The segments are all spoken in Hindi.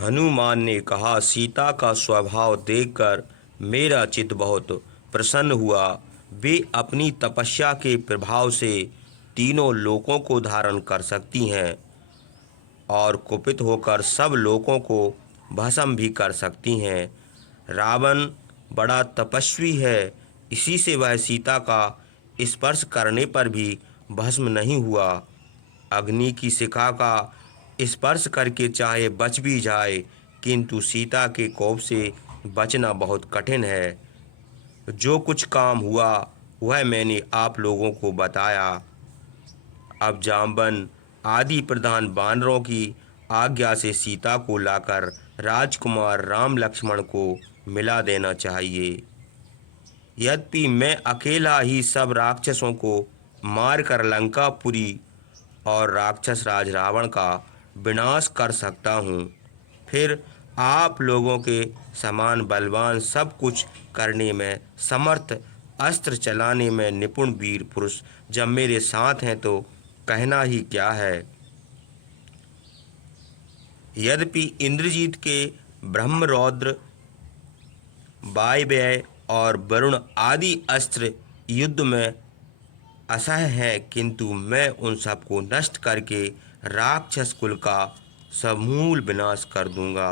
हनुमान ने कहा, सीता का स्वभाव देखकर मेरा चित्त बहुत प्रसन्न हुआ। वे अपनी तपस्या के प्रभाव से तीनों लोकों को धारण कर सकती हैं और कुपित होकर सब लोगों को भस्म भी कर सकती हैं। रावण बड़ा तपस्वी है, इसी से वह सीता का स्पर्श करने पर भी भस्म नहीं हुआ। अग्नि की शिखा का स्पर्श करके चाहे बच भी जाए, किंतु सीता के कोप से बचना बहुत कठिन है। जो कुछ काम हुआ वह मैंने आप लोगों को बताया। अब जाम्बन आदि प्रधान वानरों की आज्ञा से सीता को लाकर राजकुमार राम लक्ष्मण को मिला देना चाहिए। यद्यपि मैं अकेला ही सब राक्षसों को मारकर लंकापुरी और राक्षस राज रावण का विनाश कर सकता हूँ, फिर आप लोगों के समान बलवान, सब कुछ करने में समर्थ, अस्त्र चलाने में निपुण वीर पुरुष जब मेरे साथ हैं तो कहना ही क्या है। यद्यपि इंद्रजीत के ब्रह्मरौद्र, वायव्य और वरुण आदि अस्त्र युद्ध में असह्य है, किंतु मैं उन सबको नष्ट करके राक्षस कुल का समूल विनाश कर दूंगा।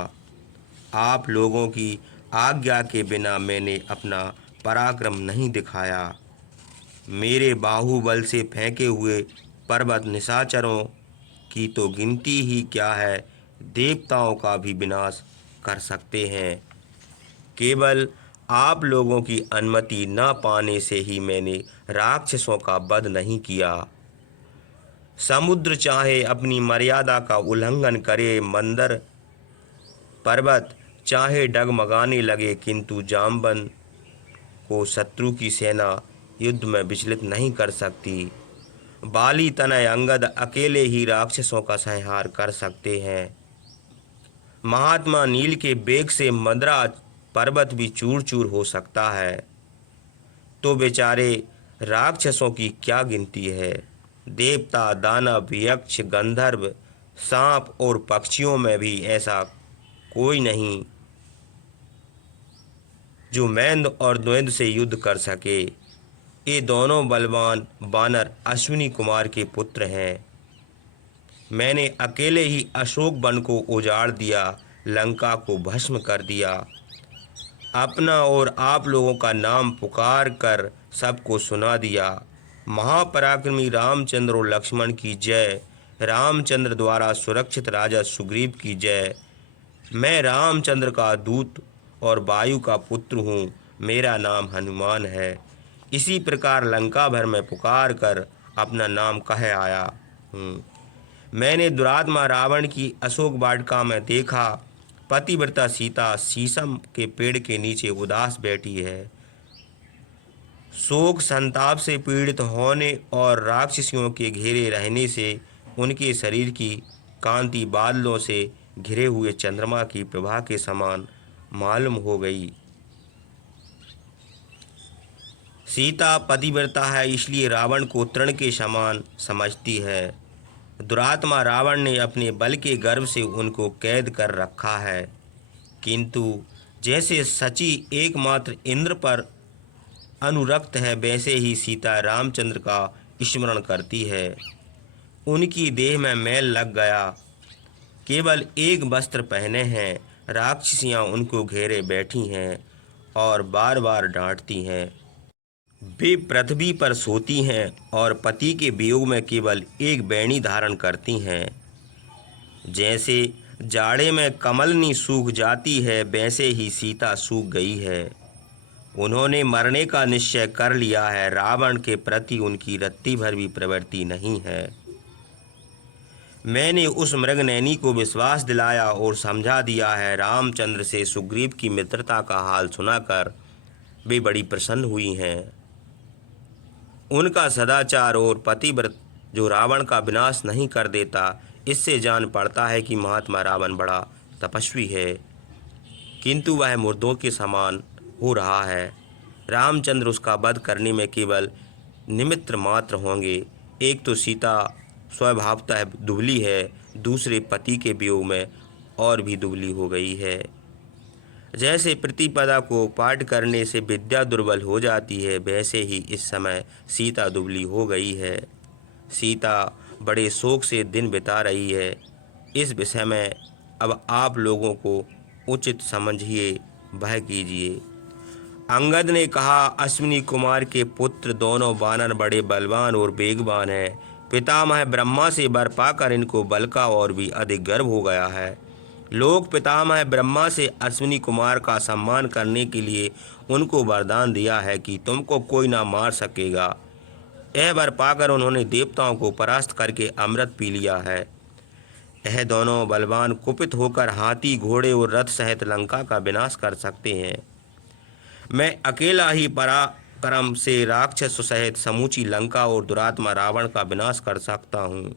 आप लोगों की आज्ञा के बिना मैंने अपना पराक्रम नहीं दिखाया। मेरे बाहुबल से फेंके हुए पर्वत निशाचरों की तो गिनती ही क्या है, देवताओं का भी विनाश कर सकते हैं। केवल आप लोगों की अनुमति न पाने से ही मैंने राक्षसों का वध नहीं किया। समुद्र चाहे अपनी मर्यादा का उल्लंघन करे, मंदर पर्वत चाहे डगमगाने लगे, किंतु जाम्बन को शत्रु की सेना युद्ध में विचलित नहीं कर सकती। बाली तनय अंगद अकेले ही राक्षसों का संहार कर सकते हैं। महात्मा नील के बेग से मद्रा पर्वत भी चूर चूर हो सकता है, तो बेचारे राक्षसों की क्या गिनती है। देवता, दानव, यक्ष, गंधर्व, सांप और पक्षियों में भी ऐसा कोई नहीं जो मैंद और द्वैध से युद्ध कर सके। ये दोनों बलवान वानर अश्विनी कुमार के पुत्र हैं। मैंने अकेले ही अशोक वन को उजाड़ दिया, लंका को भस्म कर दिया। अपना और आप लोगों का नाम पुकार कर सबको सुना दिया। महापराक्रमी रामचंद्र और लक्ष्मण की जय। रामचंद्र द्वारा सुरक्षित राजा सुग्रीव की जय। मैं रामचंद्र का दूत और वायु का पुत्र हूँ। मेरा नाम हनुमान है। इसी प्रकार लंका भर में पुकार कर अपना नाम कह आया हूँ। मैंने दुरात्मा रावण की अशोक वाटिका में देखा, पतिव्रता सीता शीशम के पेड़ के नीचे उदास बैठी है। शोक संताप से पीड़ित होने और राक्षसियों के घेरे रहने से उनके शरीर की कांति बादलों से घिरे हुए चंद्रमा की प्रभा के समान मालूम हो गई। सीता पतिव्रता है, इसलिए रावण को तृण के समान समझती है। दुरात्मा रावण ने अपने बल के गर्व से उनको कैद कर रखा है, किंतु जैसे सची एकमात्र इंद्र पर अनुरक्त है, वैसे ही सीता रामचंद्र का स्मरण करती है। उनकी देह में मैल लग गया, केवल एक वस्त्र पहने हैं। राक्षसियाँ उनको घेरे बैठी हैं और बार बार डांटती हैं। वे पृथ्वी पर सोती हैं और पति के वियोग में केवल एक बैणी धारण करती हैं। जैसे जाड़े में कमलनी सूख जाती है, वैसे ही सीता सूख गई है। उन्होंने मरने का निश्चय कर लिया है। रावण के प्रति उनकी रत्ती भर भी प्रवृत्ति नहीं है। मैंने उस मृगनैनी को विश्वास दिलाया और समझा दिया है। रामचंद्र से सुग्रीव की मित्रता का हाल सुनाकर वे बड़ी प्रसन्न हुई हैं। उनका सदाचार और पतिव्रत जो रावण का विनाश नहीं कर देता, इससे जान पड़ता है कि महात्मा रावण बड़ा तपस्वी है, किंतु वह मुर्दों के समान हो रहा है। रामचंद्र उसका वध करने में केवल निमित्त मात्र होंगे। एक तो सीता स्वभावतः दुबली है, दूसरे पति के वियोग में और भी दुबली हो गई है। जैसे प्रतिपदा को पाठ करने से विद्या दुर्बल हो जाती है, वैसे ही इस समय सीता दुबली हो गई है। सीता बड़े शोक से दिन बिता रही है। इस विषय में अब आप लोगों को उचित समझिए, वह कीजिए। अंगद ने कहा, अश्विनी कुमार के पुत्र दोनों वानर बड़े बलवान और वेगवान हैं। पितामह ब्रह्मा से वर पाकर इनको बल का और भी अधिक गर्व हो गया है। लोग पितामह ब्रह्मा से अश्विनी कुमार का सम्मान करने के लिए उनको वरदान दिया है कि तुमको कोई ना मार सकेगा। यह वर पाकर उन्होंने देवताओं को परास्त करके अमृत पी लिया है। यह दोनों बलवान कुपित होकर हाथी, घोड़े और रथ सहित लंका का विनाश कर सकते हैं। मैं अकेला ही पराक्रम से राक्षस सहित समूची लंका और दुरात्मा रावण का विनाश कर सकता हूँ।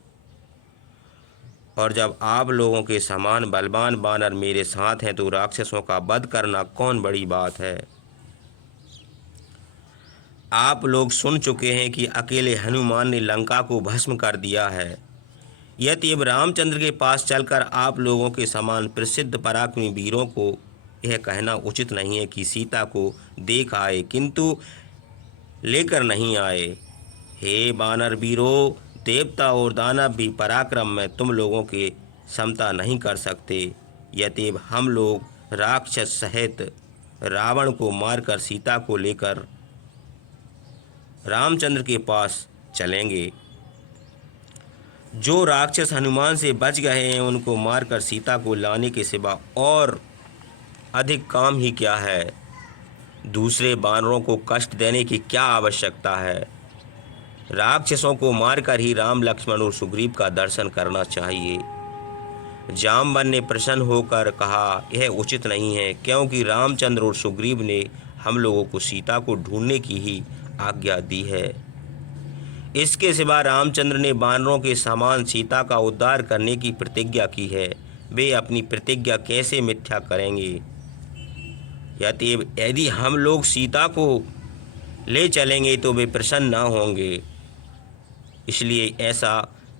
और जब आप लोगों के समान बलवान वानर मेरे साथ हैं तो राक्षसों का वध करना कौन बड़ी बात है। आप लोग सुन चुके हैं कि अकेले हनुमान ने लंका को भस्म कर दिया है। यदि अब रामचंद्र के पास चलकर आप लोगों के समान प्रसिद्ध पराक्रमी वीरों को यह कहना उचित नहीं है कि सीता को देख आए किंतु लेकर नहीं आए। हे वानर वीरों, देवता और दानव भी पराक्रम में तुम लोगों के समता नहीं कर सकते। यदि हम लोग राक्षस सहित रावण को मारकर सीता को लेकर रामचंद्र के पास चलेंगे। जो राक्षस हनुमान से बच गए हैं उनको मारकर सीता को लाने के सिवा और अधिक काम ही क्या है। दूसरे वानरों को कष्ट देने की क्या आवश्यकता है। राक्षसों को मारकर ही राम, लक्ष्मण और सुग्रीव का दर्शन करना चाहिए। जामवन ने प्रसन्न होकर कहा, यह उचित नहीं है क्योंकि रामचंद्र और सुग्रीव ने हम लोगों को सीता को ढूंढने की ही आज्ञा दी है। इसके सिवा रामचंद्र ने वानरों के समान सीता का उद्धार करने की प्रतिज्ञा की है। वे अपनी प्रतिज्ञा कैसे मिथ्या करेंगे। यदि हम लोग सीता को ले चलेंगे तो वे प्रसन्न न होंगे, इसलिए ऐसा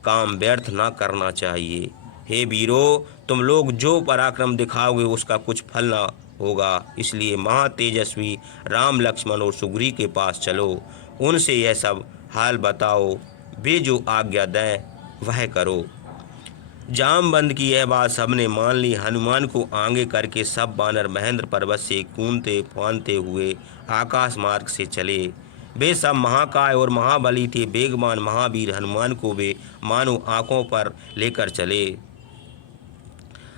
काम व्यर्थ न करना चाहिए। हे वीरों, तुम लोग जो पराक्रम दिखाओगे उसका कुछ फल न होगा, इसलिए महातेजस्वी राम, लक्ष्मण और सुग्रीव के पास चलो। उनसे यह सब हाल बताओ, वे जो आज्ञा दें वह करो। जामवंत की यह बात सबने मान ली। हनुमान को आगे करके सब वानर महेंद्र पर्वत से कूदते फांदते हुए आकाश मार्ग से चले। वे सब महाकाय और महाबली थे। वेगवान महावीर हनुमान को वे मानो आंखों पर लेकर चले।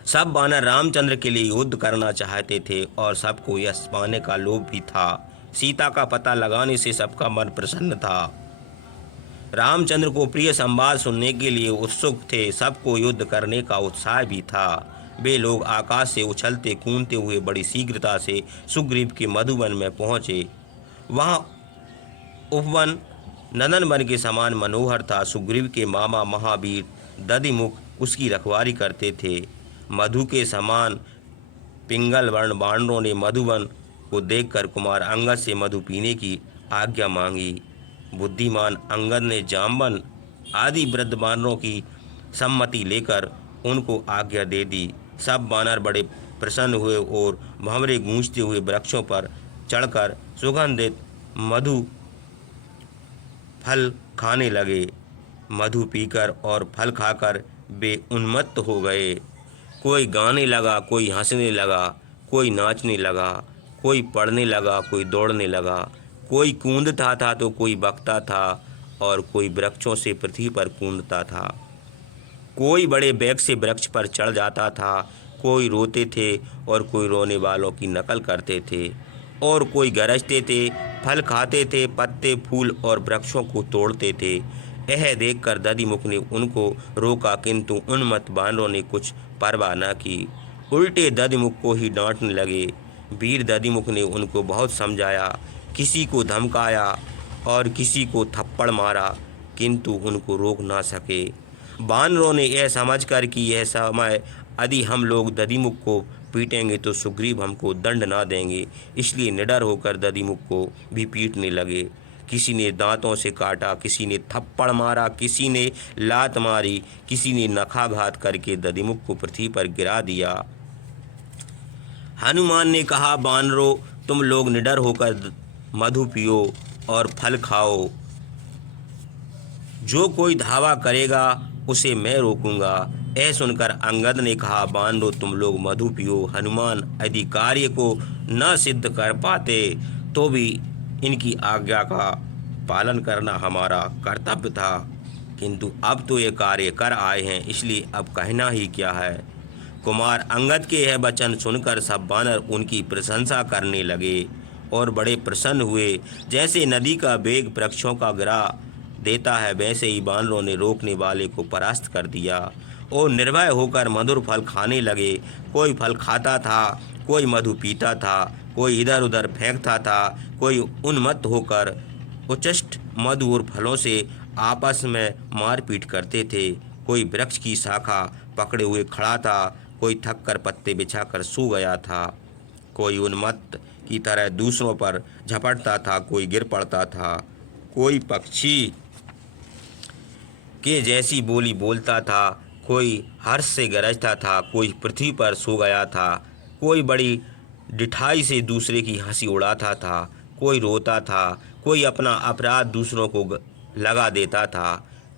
सब वानर रामचंद्र के लिए युद्ध करना चाहते थे और सबको यश पाने का लोभ भी था। सीता का पता लगाने से सबका मन प्रसन्न था। रामचंद्र को प्रिय संवाद सुनने के लिए उत्सुक थे। सबको युद्ध करने का उत्साह भी था। वे लोग आकाश से उछलते कूदते हुए बड़ी शीघ्रता से सुग्रीव के मधुवन में पहुँचे। वहाँ उपवन नंदन वन के समान मनोहर था। सुग्रीव के मामा महावीर दधिमुख उसकी रखवाली करते थे। मधु के समान पिंगल वर्ण वानरों ने मधुवन को देखकर कुमार अंगद से मधु पीने की आज्ञा मांगी। बुद्धिमान अंगद ने जामवन आदि वृद्ध वानरों की सम्मति लेकर उनको आज्ञा दे दी। सब वानर बड़े प्रसन्न हुए और भंवरे गूंजते हुए वृक्षों पर चढ़कर सुगंधित मधु फल खाने लगे। मधु पीकर और फल खाकर वे उन्मत्त हो गए। कोई गाने लगा, कोई हंसने लगा, कोई नाचने लगा, कोई पढ़ने लगा, कोई दौड़ने लगा, कोई कूदता था तो कोई बकता था और कोई वृक्षों से पृथ्वी पर कूदता था। कोई बड़े बेग से वृक्ष पर चढ़ जाता था, कोई रोते थे और कोई रोने वालों की नकल करते थे, और कोई गरजते थे, फल खाते थे, पत्ते, फूल और वृक्षों को तोड़ते थे। यह देखकर दधिमुख ने उनको रोका, किंतु उन्मत्त वानरों ने कुछ परवाह न की, उल्टे दधिमुख को ही डांटने लगे। वीर दधिमुख ने उनको बहुत समझाया, किसी को धमकाया और किसी को थप्पड़ मारा, किंतु उनको रोक ना सके। वानरों ने यह समझकर कि यह समय यदि हम लोग दधिमुख को पीटेंगे तो सुग्रीव हमको दंड ना देंगे, इसलिए निडर होकर दधिमुख को भी पीटने लगे। किसी ने दांतों से काटा, किसी ने थप्पड़ मारा, किसी ने लात मारी, किसी ने नखाघात करके दधिमुख को पृथ्वी पर गिरा दिया। हनुमान ने कहा, बानरों, तुम लोग निडर होकर मधु पियो और फल खाओ। जो कोई धावा करेगा उसे मैं रोकूंगा। यह सुनकर अंगद ने कहा, बानरों, तुम लोग मधु पियो। हनुमान यदि कार्य को न सिद्ध कर पाते तो भी इनकी आज्ञा का पालन करना हमारा कर्तव्य था, किंतु अब तो ये कार्य कर आए हैं, इसलिए अब कहना ही क्या है। कुमार अंगद के यह वचन सुनकर सब बानर उनकी प्रशंसा करने लगे और बड़े प्रसन्न हुए। जैसे नदी का वेग वृक्षों का गिरा देता है, वैसे ही बानरों ने रोकने वाले को परास्त कर दिया और निर्भय होकर मधुर फल खाने लगे। कोई फल खाता था, कोई मधु पीता था, कोई इधर उधर फेंकता था, कोई उन्मत्त होकर उच्छिष्ट मधु और फलों से आपस में मारपीट करते थे। कोई वृक्ष की शाखा पकड़े हुए खड़ा था, कोई थक कर पत्ते बिछाकर सो गया था, कोई उन्मत्त की तरह दूसरों पर झपटता था, कोई गिर पड़ता था, कोई पक्षी के जैसी बोली बोलता था, कोई हर्ष से गरजता था, कोई पृथ्वी पर सो गया था, कोई बड़ी डिठाई से दूसरे की हंसी उड़ाता था, कोई रोता था, कोई अपना अपराध दूसरों को लगा देता था,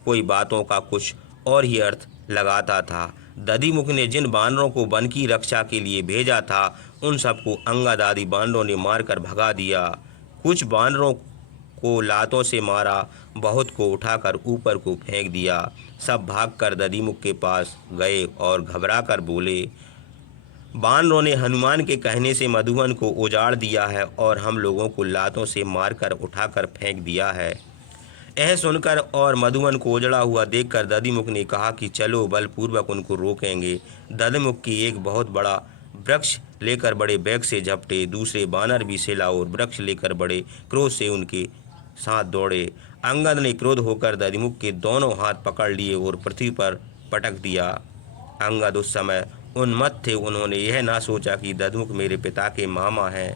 कोई बातों का कुछ और ही अर्थ लगाता था। दधिमुख ने जिन बानरों को वन की रक्षा के लिए भेजा था, उन सबको अंगद आदि बानरों ने मारकर भगा दिया। कुछ बानरों को लातों से मारा, बहुत को उठाकर ऊपर को फेंक दिया। सब भागकर दधिमुख के पास गए और घबराकर बोले, बानरों ने हनुमान के कहने से मधुवन को उजाड़ दिया है और हम लोगों को लातों से मारकर उठाकर फेंक दिया है। यह सुनकर और मधुवन को उजड़ा हुआ देखकर दधिमुख ने कहा कि चलो, बलपूर्वक उनको रोकेंगे। दधिमुख की एक बहुत बड़ा वृक्ष लेकर बड़े वेग से झपटे। दूसरे बानर भी शिला और वृक्ष लेकर बड़े क्रोध से उनके साथ दौड़े। अंगद ने क्रोध होकर दधिमुख के दोनों हाथ पकड़ लिए और पृथ्वी पर पटक दिया। अंगद उस समय उन्मत्त थे। उन्होंने यह ना सोचा कि दधिमुख मेरे पिता के मामा हैं,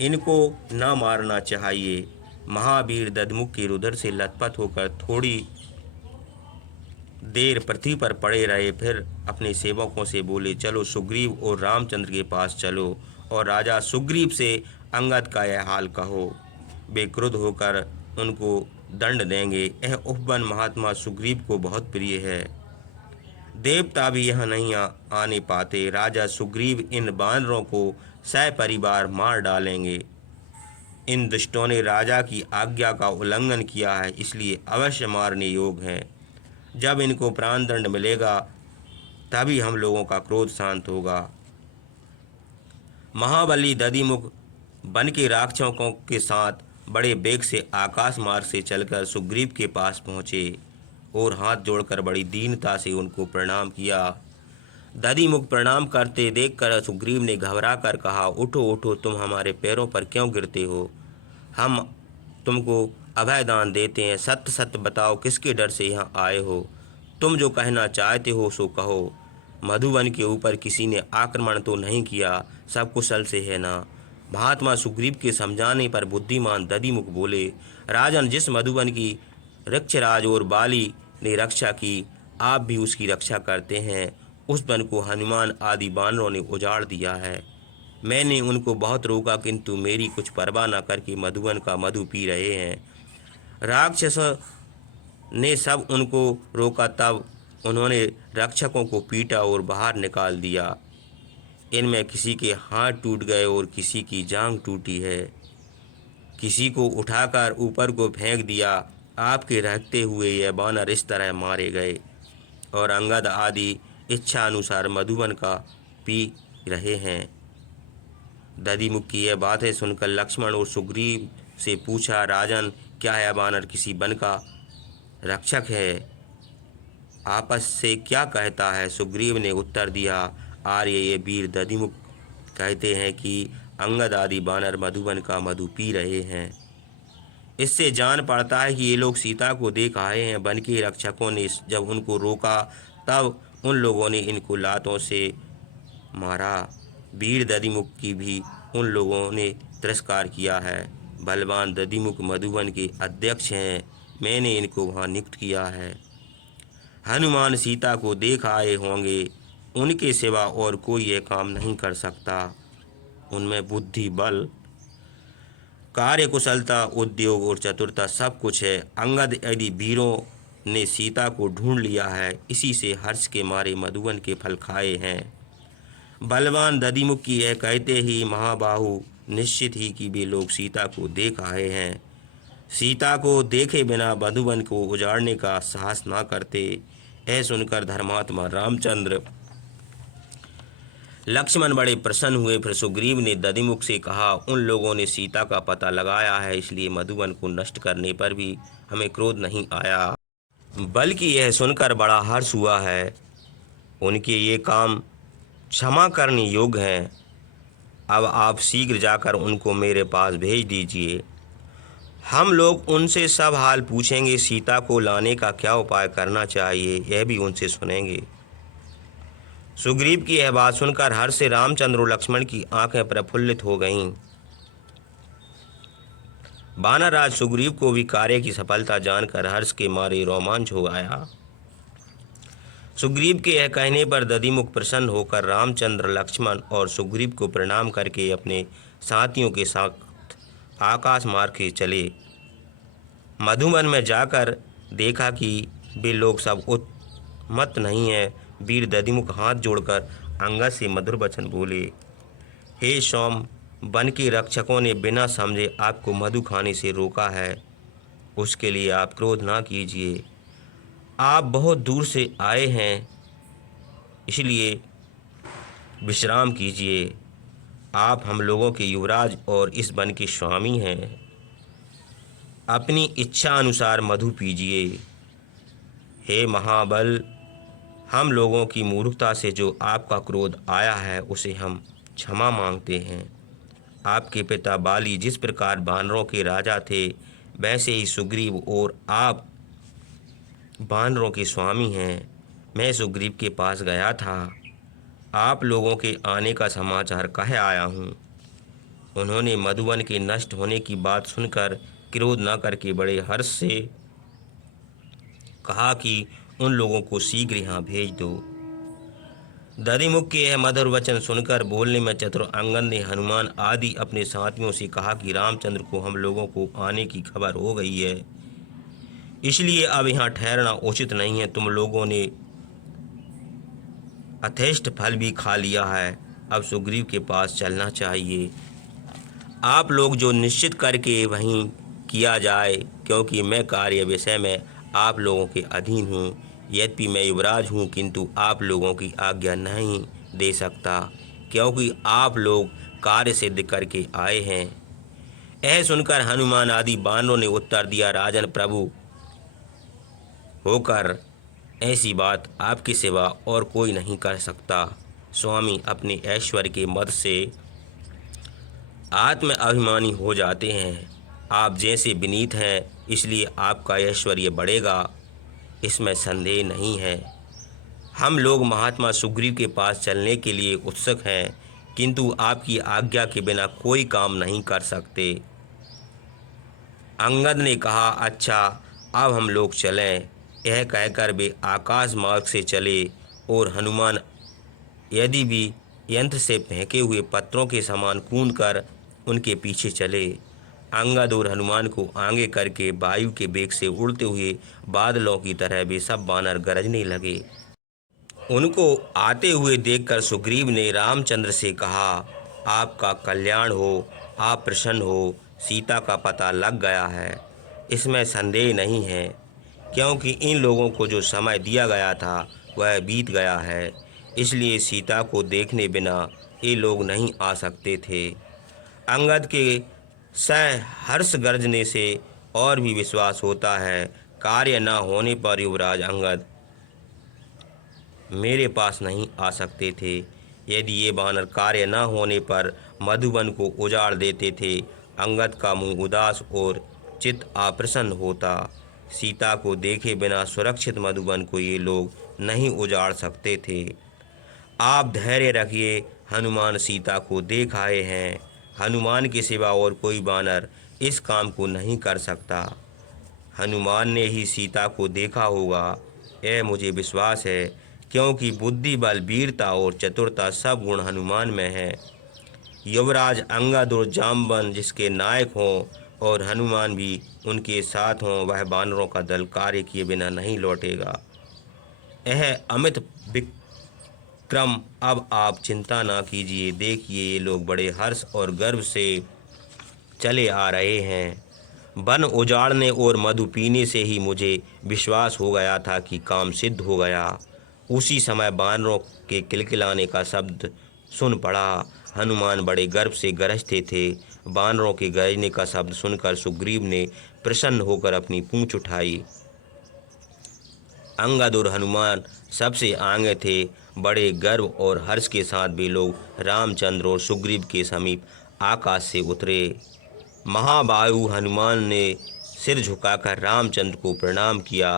इनको न मारना चाहिए। महावीर दधिमुख के रुधिर से लथपथ होकर थोड़ी देर पृथ्वी पर पड़े रहे, फिर अपने सेवकों से बोले, चलो सुग्रीव और रामचंद्र के पास चलो और राजा सुग्रीव से अंगद का यह हाल कहो। वे क्रुद्ध होकर उनको दंड देंगे। यह उपवन महात्मा सुग्रीव को बहुत प्रिय है। देवता भी यह नहीं आने पाते। राजा सुग्रीव इन बानरों को सपरिवार मार डालेंगे। इन दुष्टों ने राजा की आज्ञा का उल्लंघन किया है, इसलिए अवश्य मारने योग्य हैं। जब इनको प्राण दंड मिलेगा तभी हम लोगों का क्रोध शांत होगा। महाबली दधिमुख वन के राक्षसों के साथ बड़े वेग से आकाश मार्ग से चलकर सुग्रीव के पास पहुँचे और हाथ जोड़कर बड़ी दीनता से उनको प्रणाम किया। दधिमुख प्रणाम करते देखकर सुग्रीव ने घबरा कर कहा, उठो उठो, तुम हमारे पैरों पर क्यों गिरते हो? हम तुमको अभय दान देते हैं। सत्य सत्य बताओ, किसके डर से यहाँ आए हो? तुम जो कहना चाहते हो सो कहो। मधुवन के ऊपर किसी ने आक्रमण तो नहीं किया, सब कुशल से है ना? महात्मा सुग्रीव के समझाने पर बुद्धिमान दधिमुख बोले, राजन, जिस मधुवन की वृक्षराज और बाली ने रक्षा की, आप भी उसकी रक्षा करते हैं। उस वन को हनुमान आदि बानरों ने उजाड़ दिया है। मैंने उनको बहुत रोका, किंतु मेरी कुछ परवाह न करके मधुवन का मधु पी रहे हैं। राक्षस ने सब उनको रोका, तब उन्होंने रक्षकों को पीटा और बाहर निकाल दिया। इनमें किसी के हाथ टूट गए और किसी की जांघ टूटी है। किसी को उठाकर ऊपर को फेंक दिया। आपके रहते हुए यह बानर इस तरह मारे गए और अंगद आदि इच्छा अनुसार मधुवन का पी रहे हैं। दधिमुख की यह बातें सुनकर लक्ष्मण और सुग्रीव से पूछा, राजन, क्या यह बानर किसी वन का रक्षक है? आपस से क्या कहता है? सुग्रीव ने उत्तर दिया, आर्य, ये वीर दधिमुख कहते हैं कि अंगद आदि बानर मधुवन का मधु पी रहे हैं। इससे जान पड़ता है कि ये लोग सीता को देख आए हैं। वन के रक्षकों ने जब उनको रोका तब उन लोगों ने इनको लातों से मारा। वीर दधिमुख की भी उन लोगों ने तिरस्कार किया है। बलवान दधिमुख मधुबन के अध्यक्ष हैं, मैंने इनको वहाँ नियुक्त किया है। हनुमान सीता को देख आए होंगे, उनके सिवा और कोई यह काम नहीं कर सकता। उनमें बुद्धि, बल, कार्यकुशलता, उद्योग और चतुरता सब कुछ है। अंगद यदि वीरों ने सीता को ढूंढ लिया है, इसी से हर्ष के मारे मधुबन के फल खाए हैं। बलवान दधिमुख की यह कहते ही महाबाहु निश्चित ही कि वे लोग सीता को देख आए हैं। सीता को देखे बिना मधुबन को उजाड़ने का साहस ना करते। यह सुनकर धर्मात्मा रामचंद्र लक्ष्मण बड़े प्रसन्न हुए। फिर सुग्रीव ने दधिमुख से कहा, उन लोगों ने सीता का पता लगाया है, इसलिए मधुबन को नष्ट करने पर भी हमें क्रोध नहीं आया, बल्कि यह सुनकर बड़ा हर्ष हुआ है। उनके ये काम क्षमा करने योग्य हैं। अब आप शीघ्र जाकर उनको मेरे पास भेज दीजिए। हम लोग उनसे सब हाल पूछेंगे। सीता को लाने का क्या उपाय करना चाहिए, यह भी उनसे सुनेंगे। सुग्रीव की यह बात सुनकर हर्ष से रामचंद्र और लक्ष्मण की आंखें प्रफुल्लित हो गईं। वानरराज सुग्रीव को भी कार्य की सफलता जानकर हर्ष के मारे रोमांच हो आया। सुग्रीव के यह कहने पर दधिमुख प्रसन्न होकर रामचंद्र, लक्ष्मण और सुग्रीव को प्रणाम करके अपने साथियों के साथ आकाश मार्ग से चले। मधुबन में जाकर देखा कि वे लोग सब उत्मत नहीं हैं। वीर दधिमुख हाथ जोड़कर अंगद से मधुर वचन बोले, हे सौम, वन के रक्षकों ने बिना समझे आपको मधु खाने से रोका है, उसके लिए आप क्रोध ना कीजिए। आप बहुत दूर से आए हैं, इसलिए विश्राम कीजिए। आप हम लोगों के युवराज और इस वन के स्वामी हैं। अपनी इच्छा अनुसार मधु पीजिए। हे महाबल, हम लोगों की मूर्खता से जो आपका क्रोध आया है, उसे हम क्षमा मांगते हैं। आपके पिता बाली जिस प्रकार वानरों के राजा थे, वैसे ही सुग्रीव और आप वानरों के स्वामी हैं। मैं सुग्रीव के पास गया था, आप लोगों के आने का समाचार कह आया हूँ। उन्होंने मधुबन के नष्ट होने की बात सुनकर क्रोध न करके बड़े हर्ष से कहा कि उन लोगों को शीघ्र यहाँ भेज दो। दधिमुख के यह मधुर वचन सुनकर बोलने में चतुर अंगद ने हनुमान आदि अपने साथियों से कहा कि रामचंद्र को हम लोगों को आने की खबर हो गई है, इसलिए अब यहाँ ठहरना उचित नहीं है। तुम लोगों ने अथेष्ट फल भी खा लिया है, अब सुग्रीव के पास चलना चाहिए। आप लोग जो निश्चित करके वहीं किया जाए, क्योंकि मैं कार्य विषय में आप लोगों के अधीन हूँ। यद्यपि मैं युवराज हूँ, किंतु आप लोगों की आज्ञा नहीं दे सकता, क्योंकि आप लोग कार्य सिद्ध करके आए हैं। यह सुनकर हनुमान आदि वानरों ने उत्तर दिया, राजन प्रभु होकर ऐसी बात आपके सिवा और कोई नहीं कर सकता। स्वामी अपने ऐश्वर्य के मद से आत्म अभिमानी हो जाते हैं। आप जैसे विनीत हैं, इसलिए आपका ऐश्वर्य बढ़ेगा, इसमें संदेह नहीं है। हम लोग महात्मा सुग्रीव के पास चलने के लिए उत्सुक हैं, किंतु आपकी आज्ञा के बिना कोई काम नहीं कर सकते। अंगद ने कहा, अच्छा, अब हम लोग चलें। यह कहकर वे आकाश मार्ग से चले और हनुमान यदि भी यंत्र से फेंके हुए पत्थरों के समान कूद कर उनके पीछे चले। अंगद और हनुमान को आगे करके वायु के वेग से उड़ते हुए बादलों की तरह वे सब वानर गरजने लगे। उनको आते हुए देखकर सुग्रीव ने रामचंद्र से कहा, आपका कल्याण हो, आप प्रसन्न हो। सीता का पता लग गया है, इसमें संदेह नहीं है, क्योंकि इन लोगों को जो समय दिया गया था वह बीत गया है, इसलिए सीता को देखने बिना ये लोग नहीं आ सकते थे। अंगद के सहर्ष गर्जने से और भी विश्वास होता है, कार्य न होने पर युवराज अंगद मेरे पास नहीं आ सकते थे। यदि ये वानर कार्य न होने पर मधुबन को उजाड़ देते थे, अंगद का मुंह उदास और चित्त अप्रसन्न होता। सीता को देखे बिना सुरक्षित मधुबन को ये लोग नहीं उजाड़ सकते थे। आप धैर्य रखिए, हनुमान सीता को देख आए हैं। हनुमान के सिवा और कोई वानर इस काम को नहीं कर सकता। हनुमान ने ही सीता को देखा होगा, यह मुझे विश्वास है, क्योंकि बुद्धि, बल, वीरता और चतुरता सब गुण हनुमान में है। युवराज अंगद और जामवन जिसके नायक हों और हनुमान भी उनके साथ हों, वह वानरों का दल कार्य किए बिना नहीं लौटेगा। यह अमित विक्रम, अब आप चिंता ना कीजिए। देखिए, ये लोग बड़े हर्ष और गर्व से चले आ रहे हैं। वन उजाड़ने और मधु पीने से ही मुझे विश्वास हो गया था कि काम सिद्ध हो गया। उसी समय बानरों के किलकिलाने का शब्द सुन पड़ा। हनुमान बड़े गर्व से गरजते थे। बानरों के गरजने का शब्द सुनकर सुग्रीव ने प्रसन्न होकर अपनी पूंछ उठाई। अंगद और हनुमान सबसे आगे थे। बड़े गर्व और हर्ष के साथ वे लोग रामचंद्र और सुग्रीव के समीप आकाश से उतरे। महाबाहु हनुमान ने सिर झुकाकर रामचंद्र को प्रणाम किया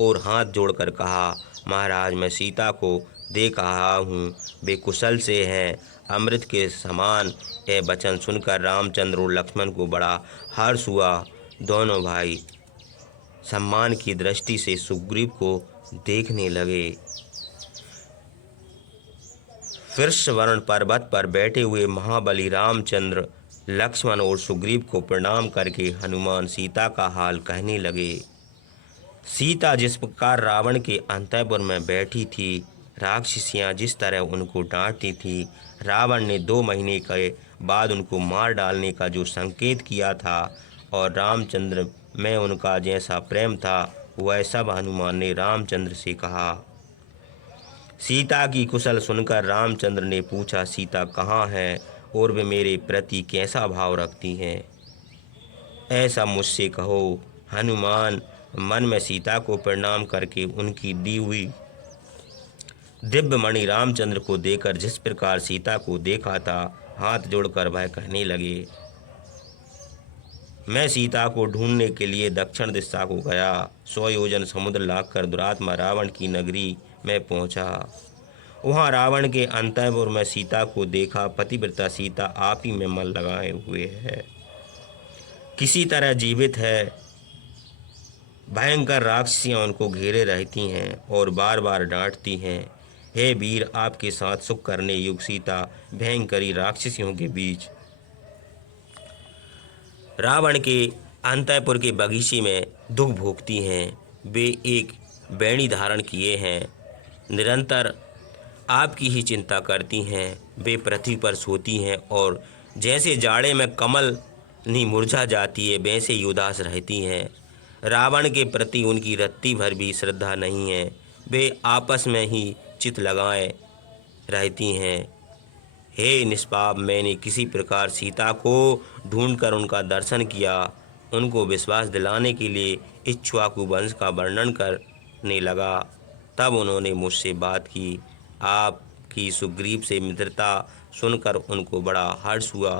और हाथ जोड़कर कहा, महाराज, मैं सीता को देख रहा हूँ, वे कुशल से हैं, अमृत के समान। यह वचन सुनकर रामचंद्र और लक्ष्मण को बड़ा हर्ष हुआ। दोनों भाई सम्मान की दृष्टि से सुग्रीव को देखने लगे। वृषवर्ण पर्वत पर बैठे हुए महाबली रामचंद्र, लक्ष्मण और सुग्रीव को प्रणाम करके हनुमान सीता का हाल कहने लगे। सीता जिस प्रकार रावण के अंतःपुर में बैठी थी, राक्षसियां जिस तरह उनको डांटती थी, रावण ने 2 महीने के बाद उनको मार डालने का जो संकेत किया था, और रामचंद्र में उनका जैसा प्रेम था, वह सब हनुमान ने रामचंद्र से कहा। सीता की कुशल सुनकर रामचंद्र ने पूछा, सीता कहाँ है और वे मेरे प्रति कैसा भाव रखती हैं? ऐसा मुझसे कहो। हनुमान मन में सीता को प्रणाम करके उनकी दी हुई दिव्य मणि रामचंद्र को देकर जिस प्रकार सीता को देखा था, हाथ जोड़कर वह कहने लगे, मैं सीता को ढूंढने के लिए दक्षिण दिशा को गया। 100 योजन समुद्र लांघकर दुरात्मा रावण की नगरी में पहुंचा। वहां रावण के अंतःपुर में सीता को देखा। पतिव्रता सीता आप ही में मन लगाए हुए है, किसी तरह जीवित है। भयंकर राक्षसियां उनको घेरे रहती हैं और बार बार डांटती हैं। हे वीर, आपके साथ सुख करने योग्य सीता भयंकरी राक्षसियों के बीच रावण के अंतःपुर के बगीचे में दुख भोगती हैं। वे एक बैणी धारण किए हैं, निरंतर आपकी ही चिंता करती हैं। वे पृथ्वी पर सोती हैं और जैसे जाड़े में कमल नहीं मुरझा जाती है, वैसे ही उदास रहती हैं। रावण के प्रति उनकी रत्ती भर भी श्रद्धा नहीं है। वे आपस में ही चित लगाए रहती हैं। हे निष्पाप, मैंने किसी प्रकार सीता को ढूंढकर उनका दर्शन किया। उनको विश्वास दिलाने के लिए इक्ष्वाकु वंश का वर्णन करने लगा। तब उन्होंने मुझसे बात की। आपकी सुग्रीव से मित्रता सुनकर उनको बड़ा हर्ष हुआ।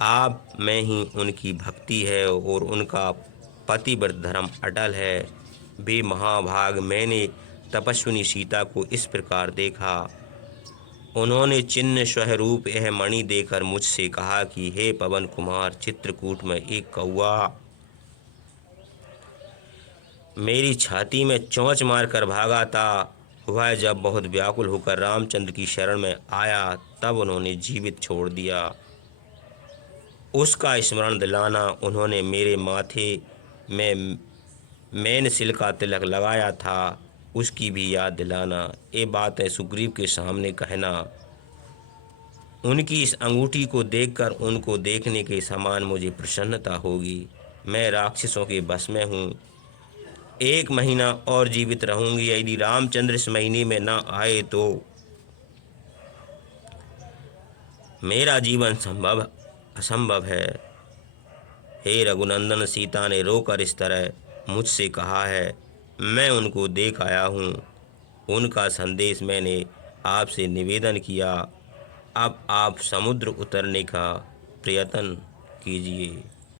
आप में ही उनकी भक्ति है और उनका पतिव्रत धर्म अटल है। वे महाभाग, मैंने तपस्विनी सीता को इस प्रकार देखा। उन्होंने चिन्ह स्वरूप यह मणि देकर मुझसे कहा कि हे पवन कुमार, चित्रकूट में एक कौआ मेरी छाती में चोंच मारकर भागा था। वह जब बहुत व्याकुल होकर रामचंद्र की शरण में आया, तब उन्होंने जीवित छोड़ दिया। उसका स्मरण दिलाना। उन्होंने मेरे माथे में मैनसिल का तिलक लगाया था, उसकी भी याद दिलाना। ये बातें सुग्रीव के सामने कहना। उनकी इस अंगूठी को देखकर उनको देखने के समान मुझे प्रसन्नता होगी। मैं राक्षसों के बस में हूँ। 1 महीना और जीवित रहूंगी। यदि रामचंद्र इस महीने में ना आए तो मेरा जीवन असंभव है। हे रघुनंदन, सीता ने रोकर इस तरह मुझसे कहा है। मैं उनको देख आया हूँ। उनका संदेश मैंने आपसे निवेदन किया। अब आप समुद्र उतरने का प्रयत्न कीजिए।